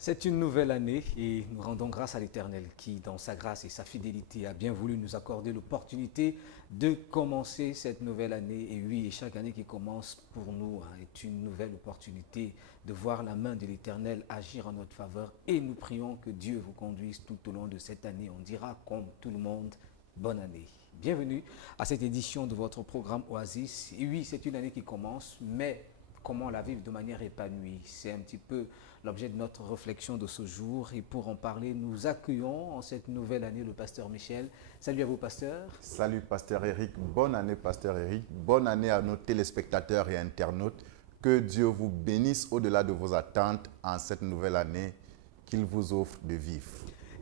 C'est une nouvelle année et nous rendons grâce à l'Éternel qui, dans sa grâce et sa fidélité, a bien voulu nous accorder l'opportunité de commencer cette nouvelle année. Et oui, et chaque année qui commence pour nous est une nouvelle opportunité de voir la main de l'Éternel agir en notre faveur. Et nous prions que Dieu vous conduise tout au long de cette année. On dira comme tout le monde, bonne année. Bienvenue à cette édition de votre programme Oasis. Et oui, c'est une année qui commence, mais comment la vivre de manière épanouie? C'est un petit peu l'objet de notre réflexion de ce jour. Et pour en parler, nous accueillons en cette nouvelle année le pasteur Michel. Salut à vous, pasteur. Salut, pasteur Eric. Bonne année, pasteur Eric. Bonne année à nos téléspectateurs et internautes. Que Dieu vous bénisse au-delà de vos attentes en cette nouvelle année qu'il vous offre de vivre.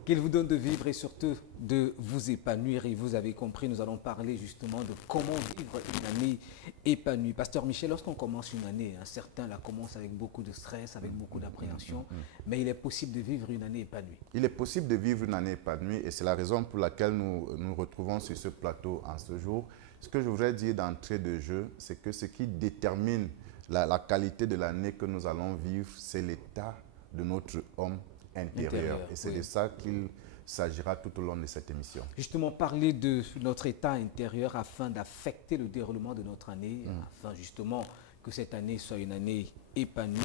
Qu'il vous donne de vivre et surtout de vous épanouir. Et vous avez compris, nous allons parler justement de comment vivre une année épanouie. Pasteur Michel, lorsqu'on commence une année, certains la commencent avec beaucoup de stress, avec beaucoup d'appréhension, mais il est possible de vivre une année épanouie. Il est possible de vivre une année épanouie et c'est la raison pour laquelle nous retrouvons sur ce plateau en ce jour. Ce que je voudrais dire d'entrée de jeu, c'est que ce qui détermine la qualité de l'année que nous allons vivre, c'est l'état de notre homme intérieur. Et c'est de ça qu'il s'agira tout au long de cette émission. Justement, parler de notre état intérieur afin d'affecter le déroulement de notre année, afin justement que cette année soit une année épanouie.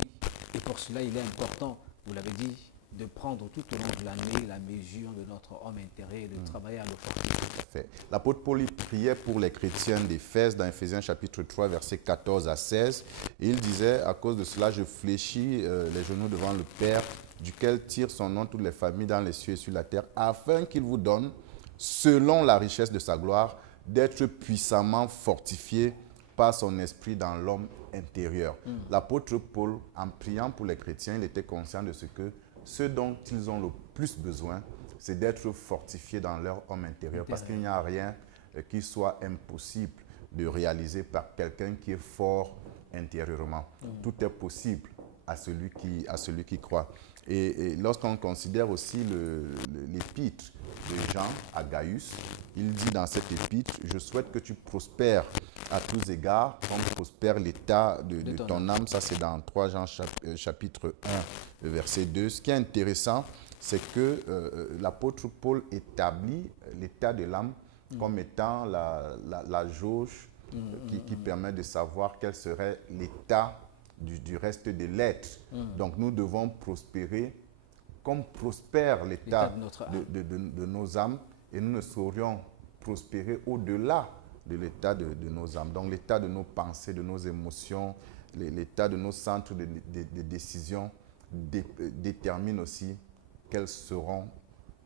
Et pour cela, il est important, vous l'avez dit, de prendre tout au long de l'année la mesure de notre homme intérieur et de travailler à le fortifier. L'apôtre Paul priait pour les chrétiens d'Éphèse dans Éphésiens chapitre 3, versets 14 à 16. Et il disait, à cause de cela, je fléchis les genoux devant le Père, duquel tire son nom toutes les familles dans les cieux et sur la terre, afin qu'il vous donne, selon la richesse de sa gloire, d'être puissamment fortifié par son esprit dans l'homme intérieur. L'apôtre Paul, en priant pour les chrétiens, il était conscient de ce dont ils ont le plus besoin, c'est d'être fortifiés dans leur homme intérieur, parce qu'il n'y a rien qui soit impossible de réaliser par quelqu'un qui est fort intérieurement. Tout est possible à celui qui croit. Et lorsqu'on considère aussi l'épître de Jean à Gaius, il dit dans cette épître, je souhaite que tu prospères à tous égards, comme prospère l'état de ton âme. Ça, c'est dans 3 Jean chapitre 1, verset 2. Ce qui est intéressant, c'est que l'apôtre Paul établit l'état de l'âme comme étant la jauge qui permet de savoir quel serait l'état du reste de l'être. Donc nous devons prospérer comme prospère l'état de nos âmes, et nous ne saurions prospérer au-delà de l'état de nos âmes. Donc l'état de nos pensées, de nos émotions, l'état de nos centres de décision détermine aussi quelles seront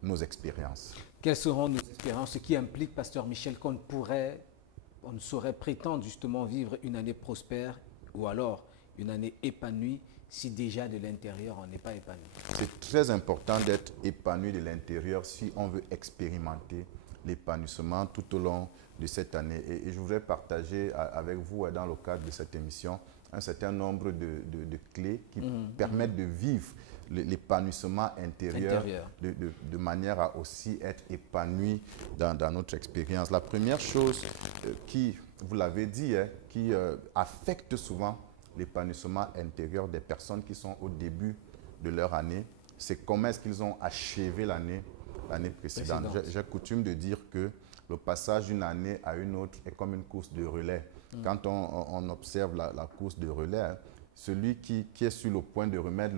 nos expériences. Quelles seront nos expériences, ce qui implique, pasteur Michel, qu'on ne saurait prétendre justement vivre une année prospère ou alors une année épanouie si déjà de l'intérieur on n'est pas épanoui. C'est très important d'être épanoui de l'intérieur si on veut expérimenter l'épanouissement tout au long de cette année. Et je voudrais partager avec vous, dans le cadre de cette émission, un certain nombre de clés qui permettent de vivre l'épanouissement intérieur de manière à aussi être épanoui dans notre expérience. La première chose qui, vous l'avez dit, qui affecte souvent l'épanouissement intérieur des personnes qui sont au début de leur année, c'est comment est-ce qu'ils ont achevé l'année précédente. J'ai coutume de dire que le passage d'une année à une autre est comme une course de relais. Quand on observe la course de relais, celui qui est sur le point de remettre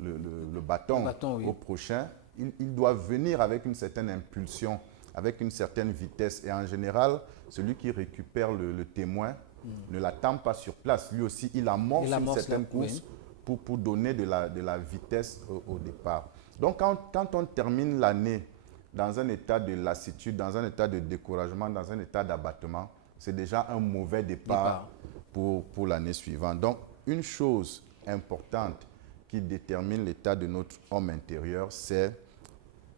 le bâton au prochain, il doit venir avec une certaine impulsion, avec une certaine vitesse. Et en général, celui qui récupère le témoin ne l'attend pas sur place. Lui aussi, il amorce une certaine course pour donner de la vitesse au départ. Donc, quand on termine l'année dans un état de lassitude, dans un état de découragement, dans un état d'abattement, c'est déjà un mauvais départ pour l'année suivante. Donc, une chose importante qui détermine l'état de notre homme intérieur, c'est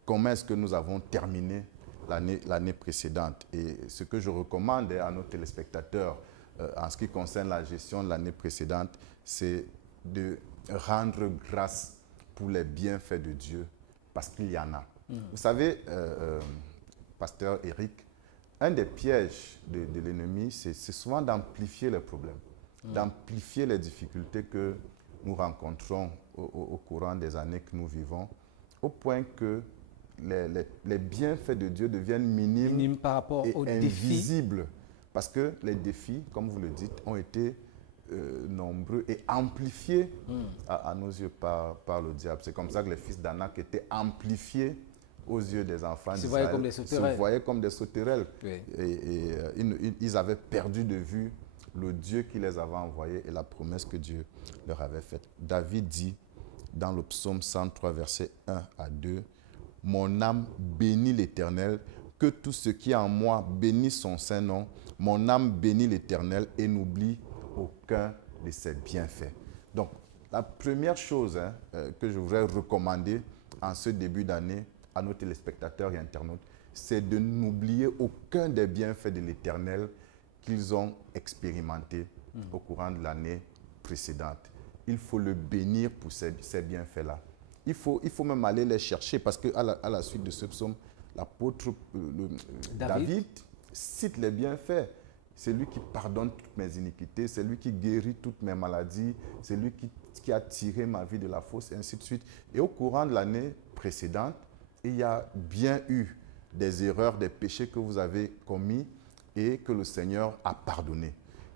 comment est-ce que nous avons terminé l'année précédente. Et ce que je recommande à nos téléspectateurs en ce qui concerne la gestion de l'année précédente, c'est de rendre grâce pour les bienfaits de Dieu, parce qu'il y en a. Vous savez, pasteur Eric, un des pièges de l'ennemi, c'est souvent d'amplifier les problèmes, d'amplifier les difficultés que nous rencontrons au courant des années que nous vivons, au point que les bienfaits de Dieu deviennent minimes par rapport et aux invisibles. défis. Parce que les défis, comme vous le dites, ont été nombreux et amplifiés à nos yeux par le diable. C'est comme ça que les fils d'Anak étaient amplifiés aux yeux des enfants d'Israël. Se voyaient comme des sauterelles. Oui. Ils avaient perdu de vue le Dieu qui les avait envoyés et la promesse que Dieu leur avait faite. David dit dans le psaume 103, versets 1 à 2, « Mon âme bénit l'Éternel, que tout ce qui est en moi bénisse son saint nom. Mon âme bénit l'Éternel et n'oublie aucun de ses bienfaits. » Donc, la première chose que je voudrais recommander en ce début d'année à nos téléspectateurs et internautes, c'est de n'oublier aucun des bienfaits de l'Éternel qu'ils ont expérimentés au courant de l'année précédente. Il faut le bénir pour ces bienfaits-là. Il faut même aller les chercher parce qu'à la suite de ce psaume, l'apôtre David cite les bienfaits. C'est lui qui pardonne toutes mes iniquités, c'est lui qui guérit toutes mes maladies, c'est lui qui a tiré ma vie de la fosse, et ainsi de suite. Et au courant de l'année précédente, il y a bien eu des erreurs, des péchés que vous avez commis et que le Seigneur a pardonné.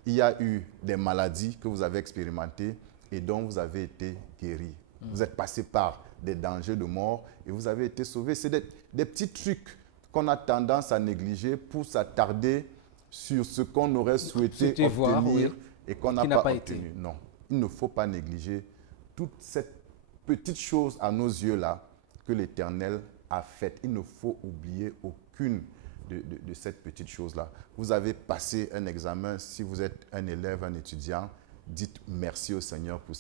Il y a eu des maladies que vous avez expérimentées et dont vous avez été guéris. Vous êtes passé par des dangers de mort et vous avez été sauvés. C'est des petits trucs qu'on a tendance à négliger pour s'attarder sur ce qu'on aurait souhaité obtenir voir, oui, et qu'on n'a pas obtenu. Non, il ne faut pas négliger toute cette petite chose à nos yeux-là que l'Éternel a faite. Il ne faut oublier aucune de cette petite chose-là. Vous avez passé un examen, si vous êtes un élève, un étudiant, dites merci au Seigneur pour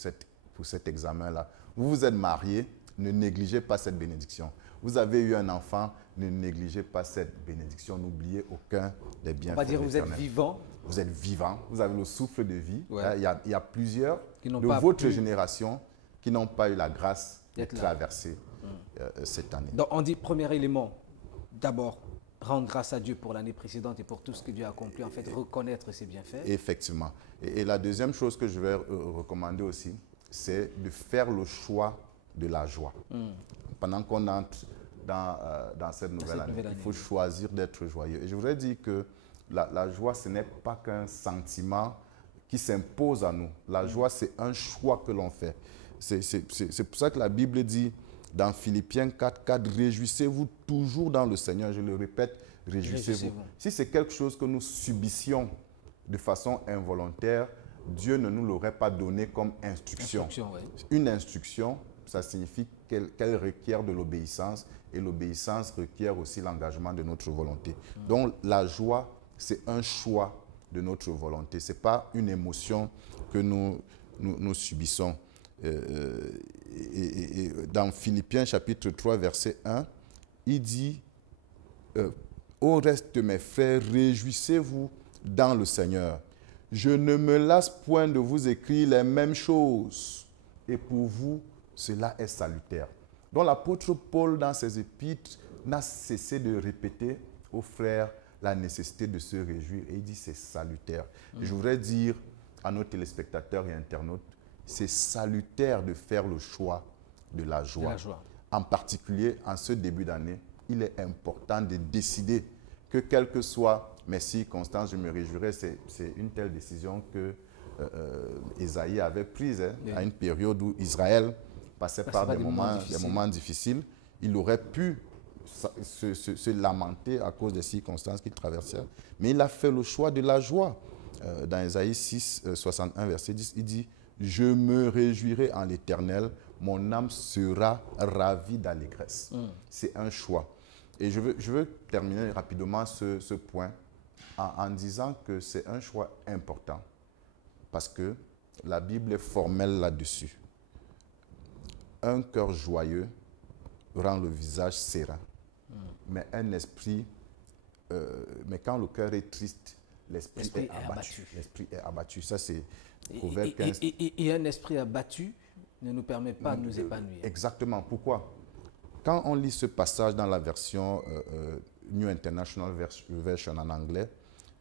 cet examen-là. Vous vous êtes marié, ne négligez pas cette bénédiction. Vous avez eu un enfant, ne négligez pas cette bénédiction. N'oubliez aucun des bienfaits. On va dire que vous êtes vivant. Vous êtes vivant, vous avez le souffle de vie. Ouais. Il y a plusieurs de votre génération qui n'ont pas eu la grâce de traverser cette année. Donc on dit, premier élément, d'abord, rendre grâce à Dieu pour l'année précédente et pour tout ce que Dieu a accompli, en fait, reconnaître ses bienfaits. Effectivement. Et la deuxième chose que je vais recommander aussi, c'est de faire le choix de la joie. Pendant qu'on entre dans cette nouvelle année, il faut choisir d'être joyeux. Et je voudrais dire que la joie, ce n'est pas qu'un sentiment qui s'impose à nous. La joie, c'est un choix que l'on fait. C'est pour ça que la Bible dit dans Philippiens 4, « Réjouissez-vous toujours dans le Seigneur ». Je le répète, réjouissez-vous. Si c'est quelque chose que nous subissions de façon involontaire, Dieu ne nous l'aurait pas donné comme instruction. Ouais. Une instruction, ça signifie qu'elle requiert de l'obéissance et l'obéissance requiert aussi l'engagement de notre volonté. Donc la joie, c'est un choix de notre volonté. Ce n'est pas une émotion que nous subissons. Et dans Philippiens chapitre 3, verset 1, il dit « Au reste, mes frères, réjouissez-vous dans le Seigneur. Je ne me lasse point de vous écrire les mêmes choses. Et pour vous, cela est salutaire. » Donc l'apôtre Paul, dans ses épîtres, n'a cessé de répéter aux frères la nécessité de se réjouir. Et il dit c'est salutaire. Et je voudrais dire à nos téléspectateurs et internautes, c'est salutaire de faire le choix de la joie. En particulier, en ce début d'année, il est important de décider que quelles que soient mes circonstances, je me réjouirai. C'est une telle décision que Ésaïe avait prise à une période où Israël passait par des moments difficiles. Il aurait pu se lamenter à cause des circonstances qu'il traversait. Mais il a fait le choix de la joie. Dans Ésaïe 6, 61, verset 10, il dit « Je me réjouirai en l'Éternel, mon âme sera ravie d'allégresse. » C'est un choix. Et je veux terminer rapidement ce point en disant que c'est un choix important parce que la Bible est formelle là-dessus. Un cœur joyeux rend le visage serein. Mais un esprit, mais quand le cœur est triste, l'esprit est abattu. L'esprit est abattu. Ça, c'est Proverbe 15. Et un esprit abattu ne nous permet pas de nous épanouir. Exactement. Pourquoi? Quand on lit ce passage dans la version New International Version en anglais,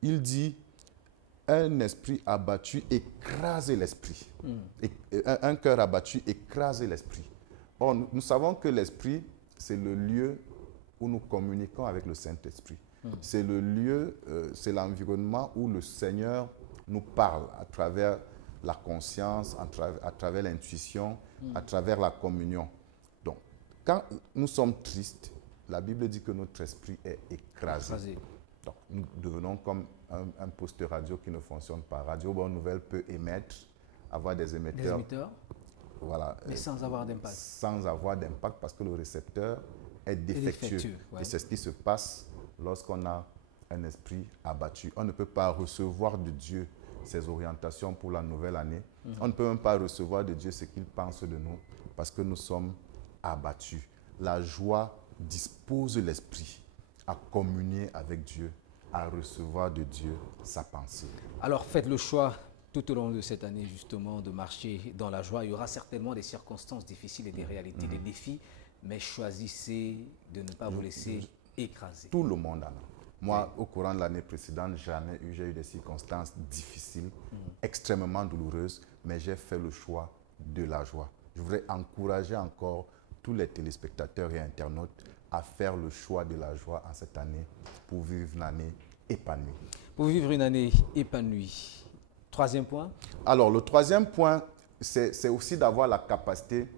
il dit un esprit abattu écrase l'esprit. Un cœur abattu écrase l'esprit. Or, nous savons que l'esprit, c'est le lieu où nous communiquons avec le Saint-Esprit. C'est le lieu, c'est l'environnement où le Seigneur nous parle à travers la conscience, à travers l'intuition, à travers la communion. Donc, quand nous sommes tristes, la Bible dit que notre esprit est écrasé. Donc, nous devenons comme un poste radio qui ne fonctionne pas. Radio Bonne Nouvelle peut émettre, avoir des émetteurs. Voilà, mais sans avoir d'impact. Sans avoir d'impact parce que le récepteur est défectueux. Ouais. Et c'est ce qui se passe lorsqu'on a un esprit abattu. On ne peut pas recevoir de Dieu ses orientations pour la nouvelle année. On ne peut même pas recevoir de Dieu ce qu'il pense de nous parce que nous sommes abattus. La joie dispose l'esprit à communier avec Dieu, à recevoir de Dieu sa pensée. Alors faites le choix tout au long de cette année justement de marcher dans la joie. Il y aura certainement des circonstances difficiles et des réalités, des défis, mais choisissez de ne pas vous laisser écraser. Tout le monde en a. Moi, au courant de l'année précédente, j'ai eu des circonstances difficiles, extrêmement douloureuses, mais j'ai fait le choix de la joie. Je voudrais encourager encore tous les téléspectateurs et internautes à faire le choix de la joie en cette année pour vivre une année épanouie. Pour vivre une année épanouie. Troisième point? Alors, le troisième point, c'est aussi d'avoir la capacité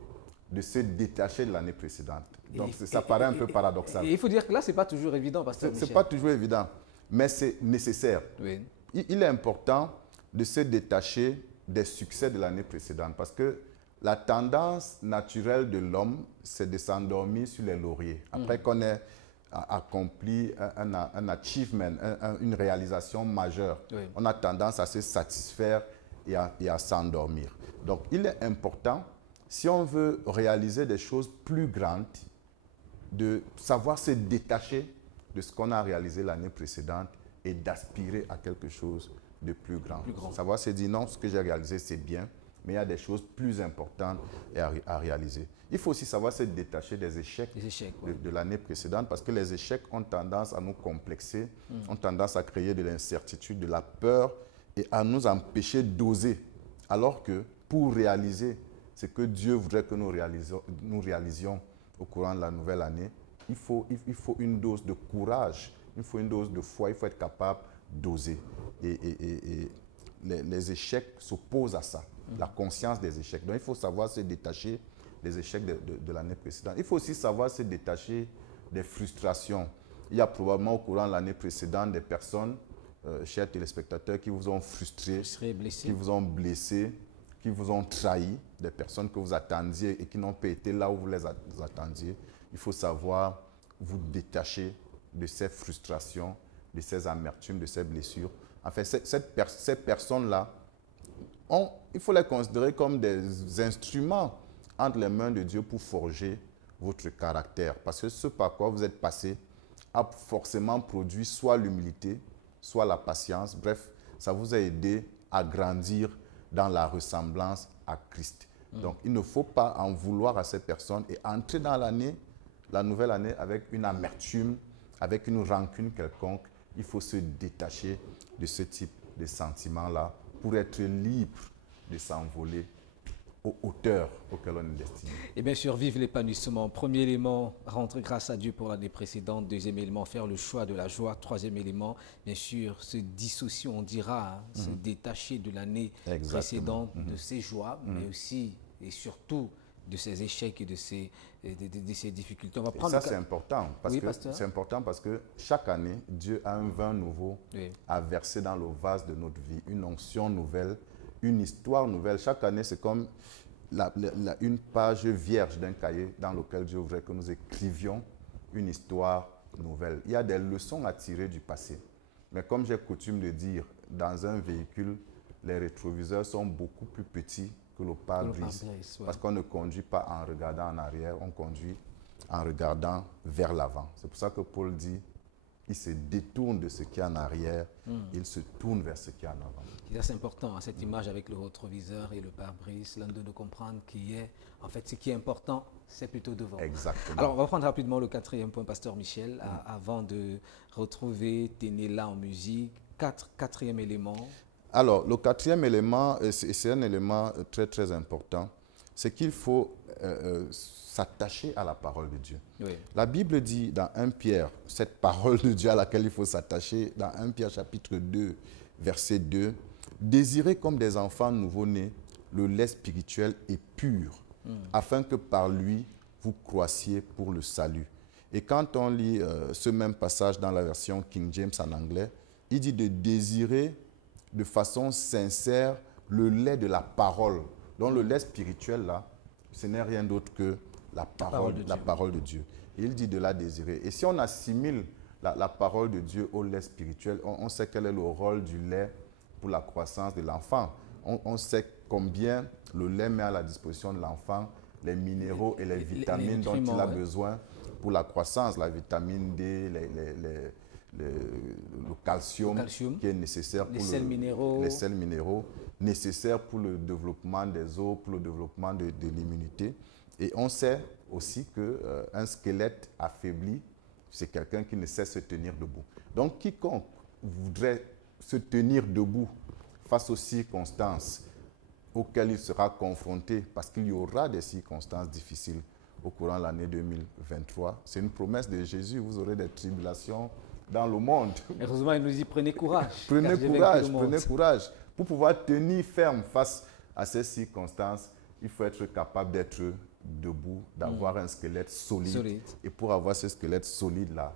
de se détacher de l'année précédente. Donc, ça paraît un peu paradoxal. Et il faut dire que là, ce n'est pas toujours évident, pasteur Michel. Ce n'est pas toujours évident, mais c'est nécessaire. Oui. Il est important de se détacher des succès de l'année précédente parce que la tendance naturelle de l'homme, c'est de s'endormir sur les lauriers. Après qu'on ait accompli un achievement, une réalisation majeure, on a tendance à se satisfaire et à s'endormir. Donc, il est important, si on veut réaliser des choses plus grandes, de savoir se détacher de ce qu'on a réalisé l'année précédente et d'aspirer à quelque chose de plus grand. Savoir se dire non, ce que j'ai réalisé, c'est bien, mais il y a des choses plus importantes à réaliser. Il faut aussi savoir se détacher des échecs, de l'année précédente parce que les échecs ont tendance à nous complexer, ont tendance à créer de l'incertitude, de la peur et à nous empêcher d'oser. Alors que pour réaliser ce que Dieu voudrait que nous réalisions au courant de la nouvelle année, il faut une dose de courage, il faut une dose de foi, il faut être capable d'oser. Et les échecs s'opposent à ça, la conscience des échecs. Donc il faut savoir se détacher des échecs de l'année précédente. Il faut aussi savoir se détacher des frustrations. Il y a probablement au courant de l'année précédente des personnes, chers téléspectateurs, qui vous ont frustrés, qui vous ont blessés, qui vous ont trahi, des personnes que vous attendiez et qui n'ont pas été là où vous les attendiez. Il faut savoir vous détacher de ces frustrations, de ces amertumes, de ces blessures. En fait, ces personnes-là, il faut les considérer comme des instruments entre les mains de Dieu pour forger votre caractère. Parce que ce par quoi vous êtes passé a forcément produit soit l'humilité, soit la patience. Bref, ça vous a aidé à grandir dans la ressemblance à Christ. Donc, il ne faut pas en vouloir à ces personnes et entrer dans la nouvelle année avec une amertume, avec une rancune quelconque. Il faut se détacher de ce type de sentiments-là pour être libre de s'envoler aux hauteurs auxquelles on est destiné. Et bien sûr, vivre l'épanouissement. Premier élément, rendre grâce à Dieu pour l'année précédente. Deuxième élément, faire le choix de la joie. Troisième élément, bien sûr, se dissocier, on dira, se détacher de l'année précédente, de ses joies, mais aussi et surtout de ses échecs et de ses difficultés. On va prendre ça, c'est important. C'est important parce que chaque année, Dieu a un vin nouveau à verser dans le vase de notre vie, une onction nouvelle, une histoire nouvelle. Chaque année, c'est comme une page vierge d'un cahier dans lequel Dieu voudrait que nous écrivions une histoire nouvelle. Il y a des leçons à tirer du passé. Mais comme j'ai coutume de dire, dans un véhicule, les rétroviseurs sont beaucoup plus petits que le pare-brise. Parce qu'on ne conduit pas en regardant en arrière, on conduit en regardant vers l'avant. C'est pour ça que Paul dit, il se détourne de ce qui est en arrière, il se tourne vers ce qui est en avant. C'est important, hein, cette image avec le rétroviseur et le pare-brise, l'un de nous comprendre en fait, ce qui est important, c'est plutôt devant. Exactement. Alors, on va prendre rapidement le quatrième point, pasteur Michel, avant de retrouver Ténéla en musique. Quatrième élément. Alors, le quatrième élément, et c'est un élément très, très important, c'est qu'il faut s'attacher à la parole de Dieu. Oui. La Bible dit dans 1 Pierre, cette parole de Dieu à laquelle il faut s'attacher, dans 1 Pierre chapitre 2, verset 2, « Désirez comme des enfants nouveau-nés le lait spirituel et pur, afin que par lui, vous croissiez pour le salut. » Et quand on lit ce même passage dans la version King James en anglais, il dit de désirer de façon sincère le lait de la parole. Donc le lait spirituel, là, ce n'est rien d'autre que la parole de Dieu. Et il dit de la désirer. Et si on assimile la parole de Dieu au lait spirituel, on sait quel est le rôle du lait pour la croissance de l'enfant. On sait combien le lait met à la disposition de l'enfant les minéraux et les vitamines dont il a besoin pour la croissance, la vitamine D, le calcium qui est nécessaire pour les sels minéraux nécessaires pour le développement des os, pour le développement de l'immunité. Et on sait aussi qu'un squelette affaibli, c'est quelqu'un qui ne sait se tenir debout. Donc quiconque voudrait se tenir debout face aux circonstances auxquelles il sera confronté, parce qu'il y aura des circonstances difficiles au courant de l'année 2023. C'est une promesse de Jésus, vous aurez des tribulations dans le monde. Heureusement, il nous dit prenez courage. Prenez courage. Pour pouvoir tenir ferme face à ces circonstances, il faut être capable d'être debout, d'avoir un squelette solide. Et pour avoir ce squelette solide-là,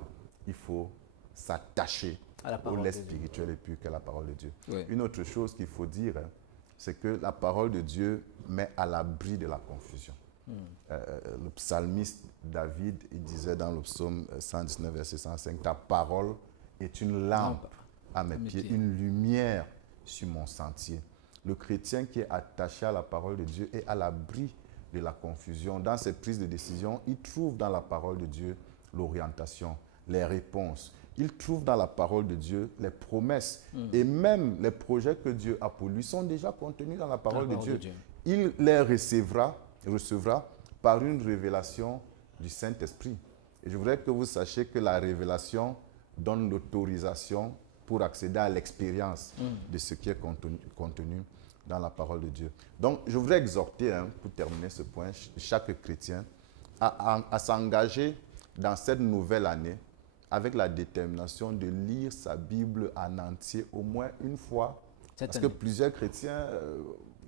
il faut s'attacher au lait spirituel et puis qu'à la parole de Dieu. Oui. Une autre chose qu'il faut dire, c'est que la parole de Dieu met à l'abri de la confusion. Le psalmiste David, il disait dans le psaume 119, verset 105, « Ta parole est une lampe à mes pieds, une lumière sur mon sentier. » Le chrétien qui est attaché à la parole de Dieu est à l'abri de la confusion. Dans ses prises de décision, il trouve dans la parole de Dieu l'orientation, les réponses. Il trouve dans la parole de Dieu les promesses. Et même les projets que Dieu a pour lui sont déjà contenus dans la parole de Dieu. Il les recevra par une révélation du Saint-Esprit. Et je voudrais que vous sachiez que la révélation donne l'autorisation pour accéder à l'expérience de ce qui est contenu dans la parole de Dieu. Donc, je voudrais exhorter, pour terminer ce point, chaque chrétien à s'engager dans cette nouvelle année avec la détermination de lire sa Bible en entier au moins une fois. Parce que plusieurs chrétiens,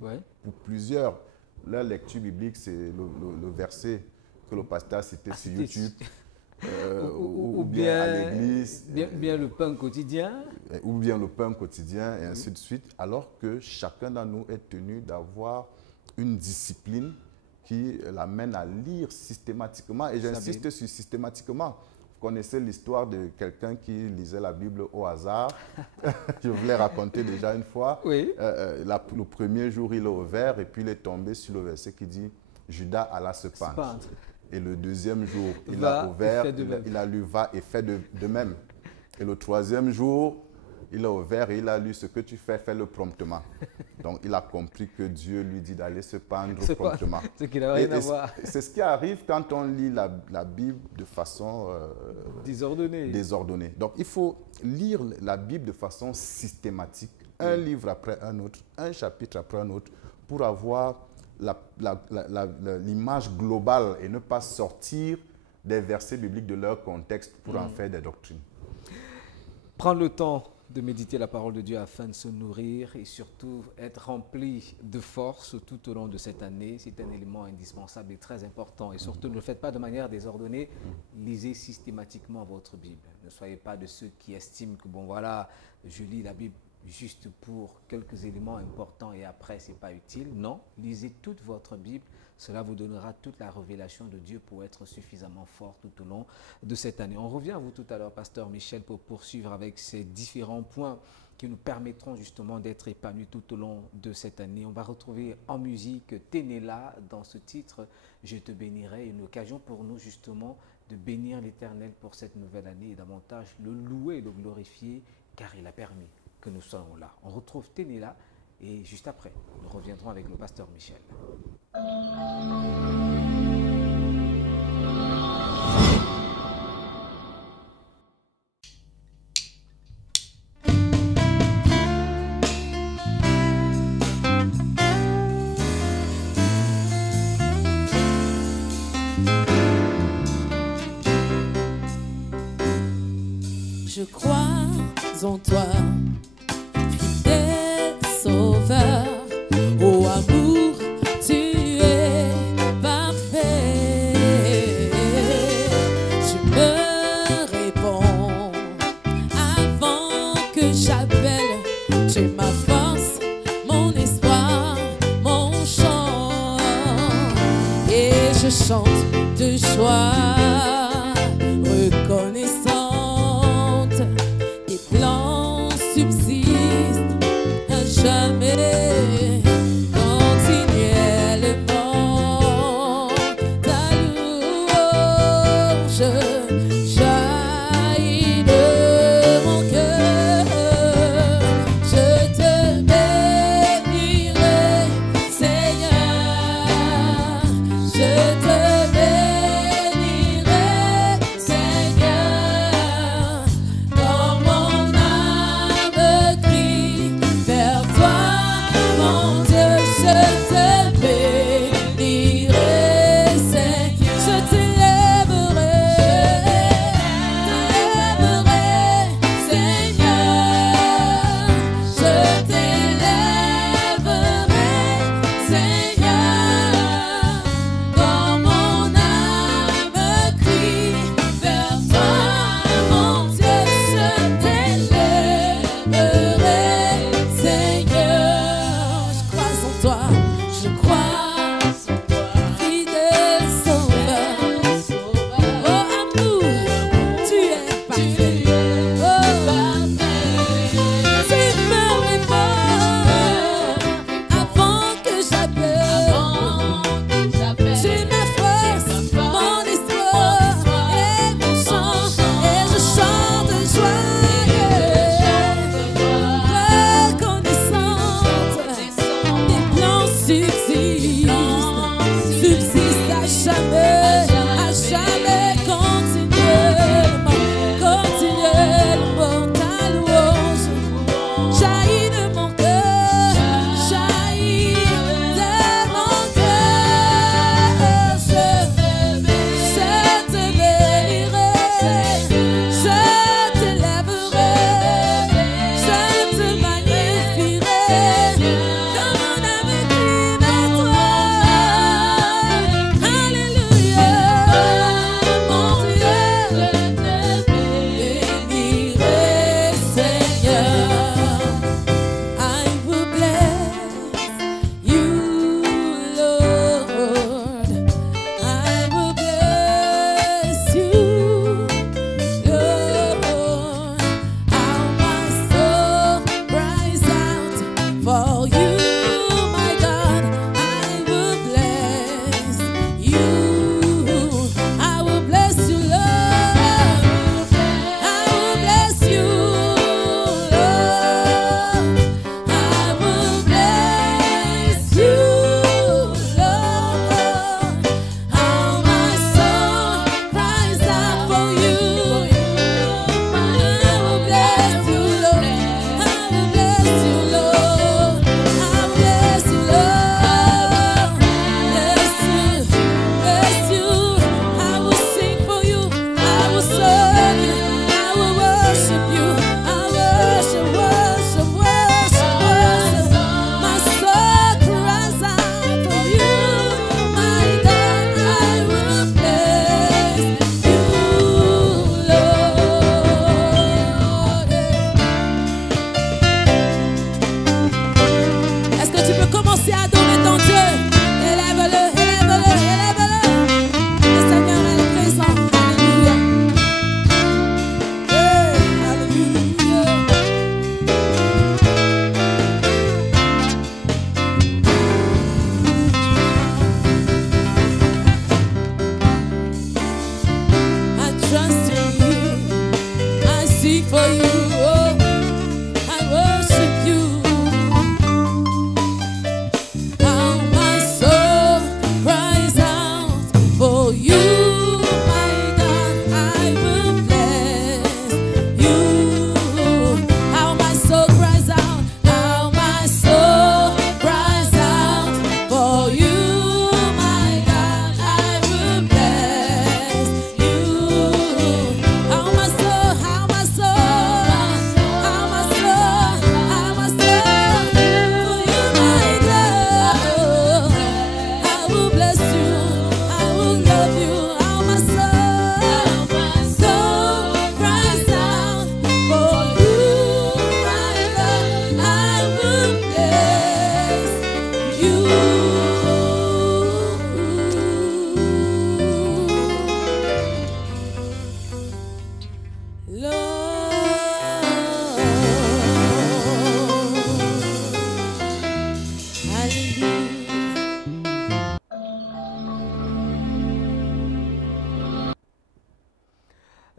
pour plusieurs, leur lecture biblique, c'est le verset que le pasteur a cité sur YouTube. Ou bien à l'église. Bien le pain quotidien. Ou bien le pain quotidien, et ainsi de suite. Alors que chacun d'entre nous est tenu d'avoir une discipline qui l'amène à lire systématiquement. Et j'insiste sur systématiquement. Vous connaissez l'histoire de quelqu'un qui lisait la Bible au hasard. Je vous l'ai raconté déjà une fois. Oui. Le premier jour, il a ouvert et puis il est tombé sur le verset qui dit « Judas alla se pendre ». Et le deuxième jour, il a ouvert, il a lu « Va et fait de même ». Et le troisième jour, il a ouvert et il a lu « Ce que tu fais, fais-le promptement ». Donc, il a compris que Dieu lui dit d'aller se pendre promptement. C'est qu'il n'a rien à voir. C'est ce qui arrive quand on lit la Bible de façon désordonnée. Donc, il faut lire la Bible de façon systématique, un livre après un autre, un chapitre après un autre, pour avoir l'image globale et ne pas sortir des versets bibliques de leur contexte pour en faire des doctrines. Prendre le temps de méditer la parole de Dieu afin de se nourrir et surtout être rempli de force tout au long de cette année, c'est un élément indispensable et très important. Et surtout, ne le faites pas de manière désordonnée, lisez systématiquement votre Bible. Ne soyez pas de ceux qui estiment que, bon voilà, je lis la Bible juste pour quelques éléments importants et après, ce n'est pas utile. Non, lisez toute votre Bible. Cela vous donnera toute la révélation de Dieu pour être suffisamment fort tout au long de cette année. On revient à vous tout à l'heure, Pasteur Michel, pour poursuivre avec ces différents points qui nous permettront justement d'être épanouis tout au long de cette année. On va retrouver en musique Ténéla dans ce titre « Je te bénirai », une occasion pour nous justement de bénir l'Éternel pour cette nouvelle année et davantage le louer et le glorifier car il a permis que nous soyons là. On retrouve Ténéla et juste après, nous reviendrons avec le Pasteur Michel. je crois en toi, fidèle sauveur, ô amour, tu es parfait. Tu me réponds avant que j'appelle, tu es ma force, mon espoir, mon chant, et je chante de joie, reconnaissante, tes plans subsistent à jamais, continuellement, ta louange jaillit de mon cœur, je te bénirai, Seigneur, je te bénirai, Seigneur, quand mon âme crie vers toi, mon Dieu, je te bénirai, Seigneur, je t'élèverai, Seigneur, je t'élèverai, Seigneur, quand mon âme crie vers toi, mon Dieu, je t'élèverai, Seigneur, je crois en toi, je crois en toi, fidèle sauveur, oh amour, tu es parfait, oh tu me réponds avant que j'appelle, tu es ma force, mon espoir et mon chant, et je chante joyeux, reconnaissante, tes plans subsistent à jamais, continuellement, ta louange jaillit de mon cœur, jaillit de mon cœur, je te bénirai, je t'élèverai, je te magnifierai, comme mon âme crie vers toi, alléluia, mon Dieu, je te bénirai, Seigneur, I will bless you, Lord, I will bless you, Lord, how my soul cries out for you, my God, I will bless you, I will bless you, Lord, I will bless you, Lord, I will bless you, Lord, how my soul cries out for you, I will bless you, Lord, I will bless you, Lord, I will bless you, Lord, bless you, I will sing for you, I will serve you, I will worship you, I worship, my soul cries out for you, my God, I will bless you, Lord. Est-ce que tu peux commencer à adorer ton Dieu? Élève-le, élève-le, élève-le. Le Seigneur est présent. Alléluia. Alléluia. I trust in you. I seek for you. Oh, I worship you. How my soul cries out for you, my God, I will bless you. How my soul cries out, how my soul cries out for you, my God, I will bless you. How my soul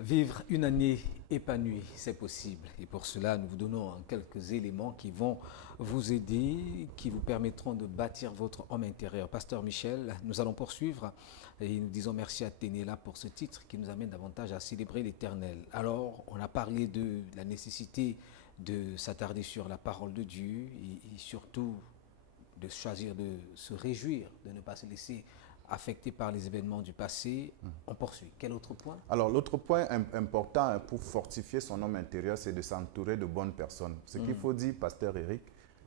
Vivre une année épanouie, c'est possible. Et pour cela, nous vous donnons quelques éléments qui vont vous aider, qui vous permettront de bâtir votre homme intérieur. Pasteur Michel, nous allons poursuivre et nous disons merci à Ténéla pour ce titre qui nous amène davantage à célébrer l'Éternel. Alors, on a parlé de la nécessité de s'attarder sur la parole de Dieu et surtout de choisir de se réjouir, de ne pas se laisser affecté par les événements du passé. On poursuit. Quel autre point? Alors, l'autre point important pour fortifier son homme intérieur, c'est de s'entourer de bonnes personnes. Ce qu'il faut dire, Pasteur Eric,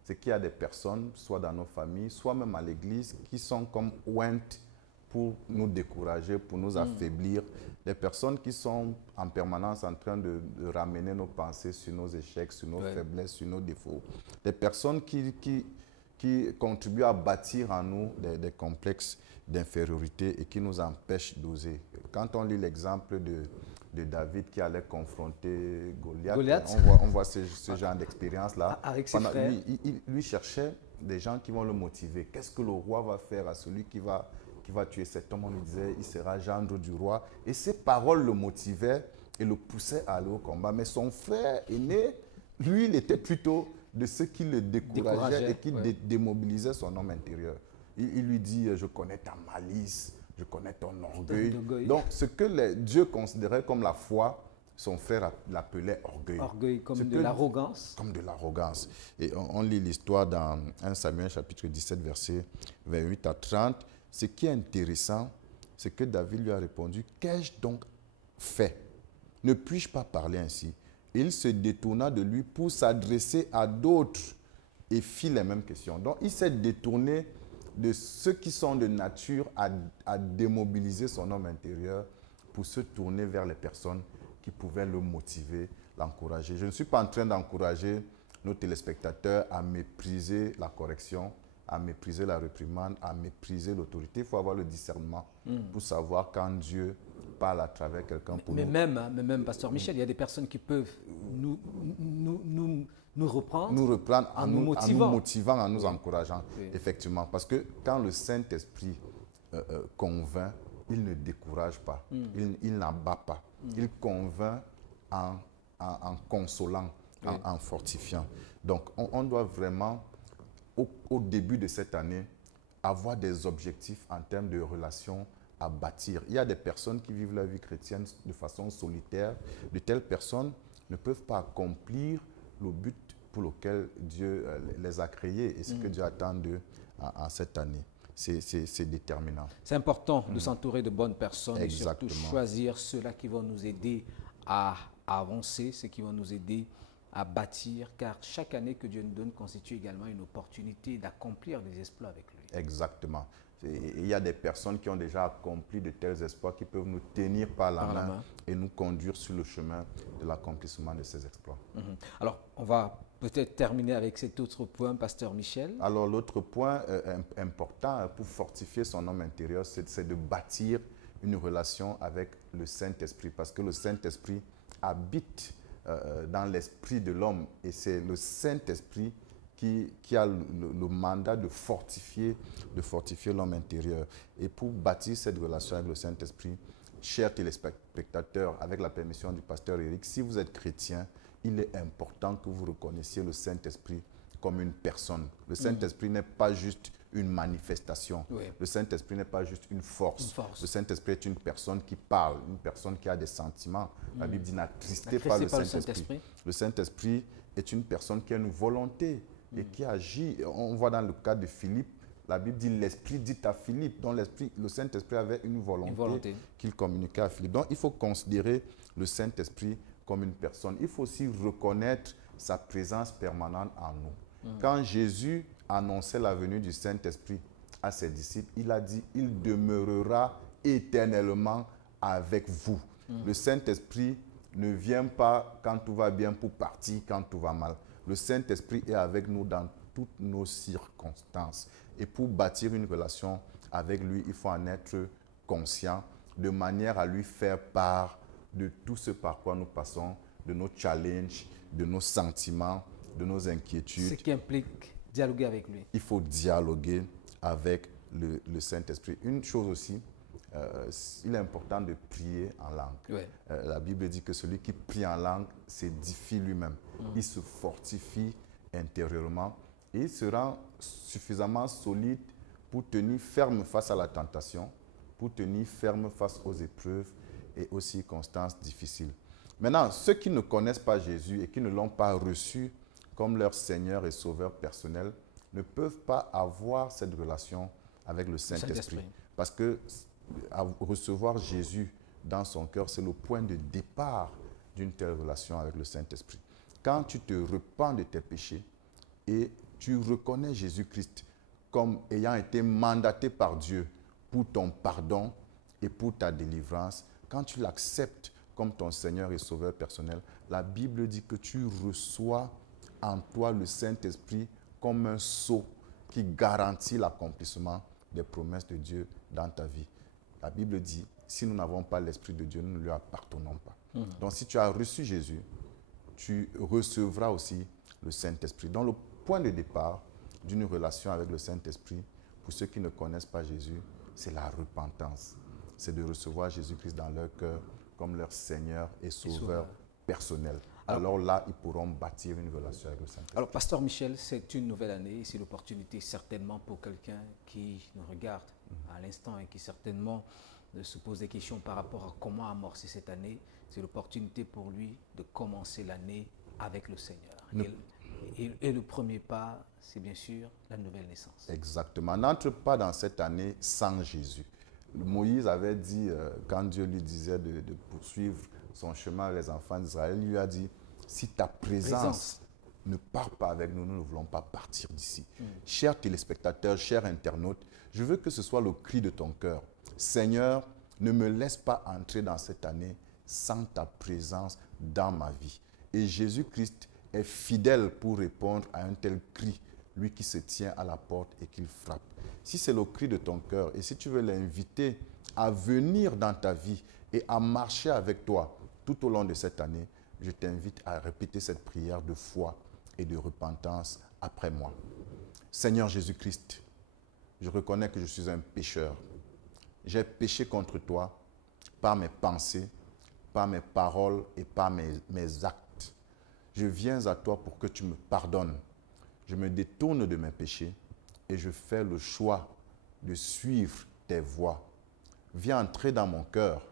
c'est qu'il y a des personnes, soit dans nos familles, soit même à l'église, qui sont comme ointes pour nous décourager, pour nous affaiblir. Des personnes qui sont en permanence en train de ramener nos pensées sur nos échecs, sur nos faiblesses, sur nos défauts. Des personnes qui contribuent à bâtir en nous des complexes d'infériorité et qui nous empêchent d'oser. Quand on lit l'exemple de David qui allait confronter Goliath. On voit ce genre d'expérience-là. Avec ses frères. Lui cherchait des gens qui vont le motiver. Qu'est-ce que le roi va faire à celui qui va tuer cet homme? On lui disait, il sera gendre du roi. Et ces paroles le motivaient et le poussaient à aller au combat. Mais son frère aîné, lui, il était plutôt de ceux qui le décourageaient et qui démobilisaient son homme intérieur. Il lui dit, je connais ta malice, je connais ton orgueil. Donc, ce que Dieu considérait comme la foi, son frère l'appelait orgueil. Orgueil, comme de l'arrogance. Comme de l'arrogance. Et on lit l'histoire dans 1 Samuel chapitre 17, versets 28 à 30. Ce qui est intéressant, c'est que David lui a répondu, qu'ai-je donc fait? Ne puis-je pas parler ainsi? Il se détourna de lui pour s'adresser à d'autres et fit les mêmes questions. Donc, il s'est détourné de ceux qui sont de nature à démobiliser son homme intérieur pour se tourner vers les personnes qui pouvaient le motiver, l'encourager. Je ne suis pas en train d'encourager nos téléspectateurs à mépriser la correction, à mépriser la réprimande, à mépriser l'autorité. Il faut avoir le discernement pour savoir quand Dieu parle à travers quelqu'un pour nous. Mais même, Pasteur Michel, il y a des personnes qui peuvent nous reprendre en nous motivant, en nous encourageant. Oui. Effectivement, parce que quand le Saint-Esprit convainc, il ne décourage pas, il n'abat pas. Il convainc en consolant, en fortifiant. Donc, on doit vraiment, au début de cette année, avoir des objectifs en termes de relations à bâtir. Il y a des personnes qui vivent la vie chrétienne de façon solitaire. De telles personnes ne peuvent pas accomplir le but pour lequel Dieu les a créés et ce que Dieu attend d'eux en cette année. C'est déterminant. C'est important de s'entourer de bonnes personnes. Exactement. Et surtout choisir ceux-là qui vont nous aider à avancer, ceux qui vont nous aider à bâtir, car chaque année que Dieu nous donne constitue également une opportunité d'accomplir des exploits avec lui. Exactement. Il y a des personnes qui ont déjà accompli de tels exploits qui peuvent nous tenir par la main et nous conduire sur le chemin de l'accomplissement de ces exploits. Alors, on va peut-être terminer avec cet autre point, Pasteur Michel. Alors, l'autre point important pour fortifier son homme intérieur, c'est de bâtir une relation avec le Saint-Esprit, parce que le Saint-Esprit habite dans l'esprit de l'homme et c'est le Saint-Esprit qui a le mandat de fortifier l'homme intérieur. Et pour bâtir cette relation avec le Saint-Esprit, chers téléspectateurs, avec la permission du pasteur Eric, si vous êtes chrétien, il est important que vous reconnaissiez le Saint-Esprit comme une personne. Le Saint-Esprit n'est pas juste une manifestation. Oui. Le Saint-Esprit n'est pas juste une force. Le Saint-Esprit est une personne qui parle, une personne qui a des sentiments. La Bible dit n'attristez pas le Saint-Esprit. Le Saint-Esprit est une personne qui a une volonté et qui agit. On voit dans le cas de Philippe, la Bible dit l'Esprit dit à Philippe. Donc le Saint-Esprit avait une volonté qu'il communiquait à Philippe. Donc il faut considérer le Saint-Esprit comme une personne. Il faut aussi reconnaître sa présence permanente en nous. Quand Jésus annonçait la venue du Saint-Esprit à ses disciples, il a dit, il demeurera éternellement avec vous. Le Saint-Esprit ne vient pas quand tout va bien pour partir quand tout va mal. Le Saint-Esprit est avec nous dans toutes nos circonstances. Et pour bâtir une relation avec lui, il faut en être conscient de manière à lui faire part de tout ce par quoi nous passons, de nos challenges, de nos sentiments, de nos inquiétudes. Ce qui implique dialoguer avec lui. Il faut dialoguer avec le Saint-Esprit. Une chose aussi, il est important de prier en langue. Ouais. La Bible dit que celui qui prie en langue s'édifie lui-même. Il se fortifie intérieurement et il se rend suffisamment solide pour tenir ferme face à la tentation, pour tenir ferme face aux épreuves et aux circonstances difficiles. Maintenant, ceux qui ne connaissent pas Jésus et qui ne l'ont pas reçu comme leur Seigneur et Sauveur personnel ne peuvent pas avoir cette relation avec le Saint-Esprit. Parce que recevoir Jésus dans son cœur, c'est le point de départ d'une telle relation avec le Saint-Esprit. Quand tu te repens de tes péchés et tu reconnais Jésus-Christ comme ayant été mandaté par Dieu pour ton pardon et pour ta délivrance, quand tu l'acceptes comme ton Seigneur et Sauveur personnel, la Bible dit que tu reçois en toi le Saint-Esprit comme un sceau qui garantit l'accomplissement des promesses de Dieu dans ta vie. La Bible dit, si nous n'avons pas l'Esprit de Dieu, nous ne lui appartenons pas. Donc si tu as reçu Jésus, tu recevras aussi le Saint-Esprit. Donc le point de départ d'une relation avec le Saint-Esprit, pour ceux qui ne connaissent pas Jésus, c'est la repentance. C'est de recevoir Jésus-Christ dans leur cœur comme leur Seigneur et Sauveur personnel. Alors là, ils pourront bâtir une relation avec le Saint-Esprit. Alors, Pasteur Michel, c'est une nouvelle année, c'est l'opportunité certainement pour quelqu'un qui nous regarde à l'instant et qui certainement se pose des questions par rapport à comment amorcer cette année. C'est l'opportunité pour lui de commencer l'année avec le Seigneur. Et le premier pas, c'est bien sûr la nouvelle naissance. Exactement. N'entre pas dans cette année sans Jésus. Moïse avait dit, quand Dieu lui disait de poursuivre son chemin avec les enfants d'Israël, il lui a dit, si ta présence ne part pas avec nous, nous ne voulons pas partir d'ici. Chers téléspectateurs, chers internautes, je veux que ce soit le cri de ton cœur. Seigneur, ne me laisse pas entrer dans cette année sans ta présence dans ma vie. Et Jésus-Christ est fidèle pour répondre à un tel cri, lui qui se tient à la porte et qu'il frappe. Si c'est le cri de ton cœur et si tu veux l'inviter à venir dans ta vie et à marcher avec toi tout au long de cette année, je t'invite à répéter cette prière de foi et de repentance après moi. Seigneur Jésus-Christ, je reconnais que je suis un pécheur. J'ai péché contre toi par mes pensées, par mes paroles et par mes actes. Je viens à toi pour que tu me pardonnes. Je me détourne de mes péchés et je fais le choix de suivre tes voies. Viens entrer dans mon cœur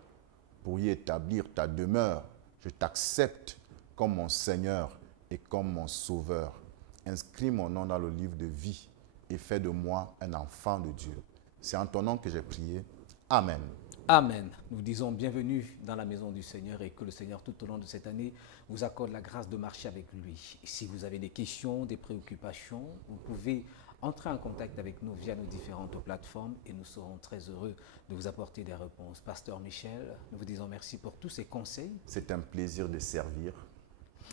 pour y établir ta demeure. Je t'accepte comme mon Seigneur et comme mon Sauveur. Inscris mon nom dans le livre de vie et fais de moi un enfant de Dieu. C'est en ton nom que j'ai prié. Amen. Amen. Nous disons bienvenue dans la maison du Seigneur et que le Seigneur tout au long de cette année vous accorde la grâce de marcher avec lui. Si vous avez des questions, des préoccupations, vous pouvez entrer en contact avec nous via nos différentes plateformes et nous serons très heureux de vous apporter des réponses. Pasteur Michel, nous vous disons merci pour tous ces conseils. C'est un plaisir de servir.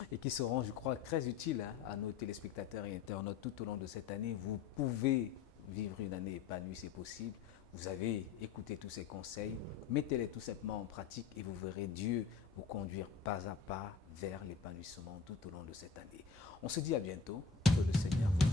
Et qui seront, je crois, très utiles à nos téléspectateurs et internautes tout au long de cette année. Vous pouvez vivre une année épanouie, c'est possible. Vous avez écouté tous ces conseils, mettez-les tout simplement en pratique et vous verrez Dieu vous conduire pas à pas vers l'épanouissement tout au long de cette année. On se dit à bientôt, que le Seigneur vous